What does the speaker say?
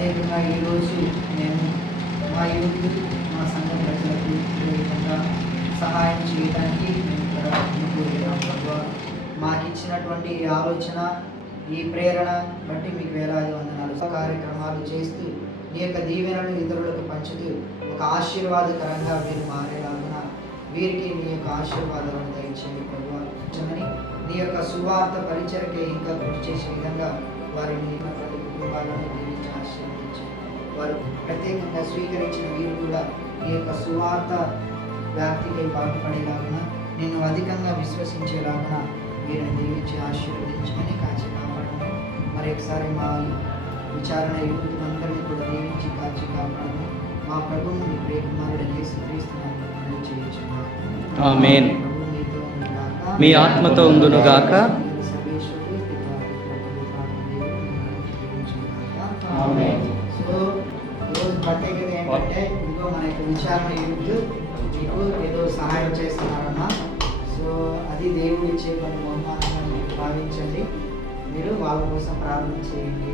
ప్రత్యేకంగా ఈరోజు మేము మా యూత్ మా సంఘ ప్రజలకు విధంగా సహాయం చేయడానికి మేము ఇక్కడ ముందుకు ప్రభు మాకు ఇచ్చినటువంటి ఈ ఆలోచన ఈ ప్రేరణ బట్టి మీకు వేలాది వందనాలు. కార్యక్రమాలు చేస్తూ నీ యొక్క దీవెనలు ఇతరులకు పంచుతూ ఒక ఆశీర్వాదకరంగా మీరు మారేలాగున వీరికి నీ యొక్క ఆశీర్వాదాలను దయచేయండి ప్రభు. నీ యొక్క సువార్త పరిచయకే ఇంకా కృషి చేసే విధంగా వారిని ప్రతి కుటుంబాలను దీవించి ఆశీర్వదించి వారు ప్రత్యేకంగా స్వీకరించిన వీరు కూడా ఈ యొక్క సువార్త వ్యాప్తికై పాటుపడేలాగున నేను అధికంగా విశ్వసించేలాగున వీరిని దీవించి ఆశీర్వదించమని కాచి కాపాడమని మరి ఒకసారి మా విచారణ యూతులందరినీ కూడా దీవించి కాచి కాపాడమని మా ప్రభువుని మీ ప్రియకుమారుడు యేసుక్రీస్తునామమున మనవి చేయుచున్నాము. ఆమేన్. ప్రభు మీతో ఉండుగాక. మీ ఆత్మతో ఉండునుగాక. సో ఈరోజు ప్రత్యేకత ఏంటంటే ఇదిగో మన యొక్క విచారణ యూత్ మీకు ఏదో సహాయం చేస్తున్నారన్నా. సో అది దేవుడు ఇచ్చే కొన్ని బహుమానంగా మీరు భావించండి. మీరు వాళ్ళ కోసం ప్రార్థన చేయండి.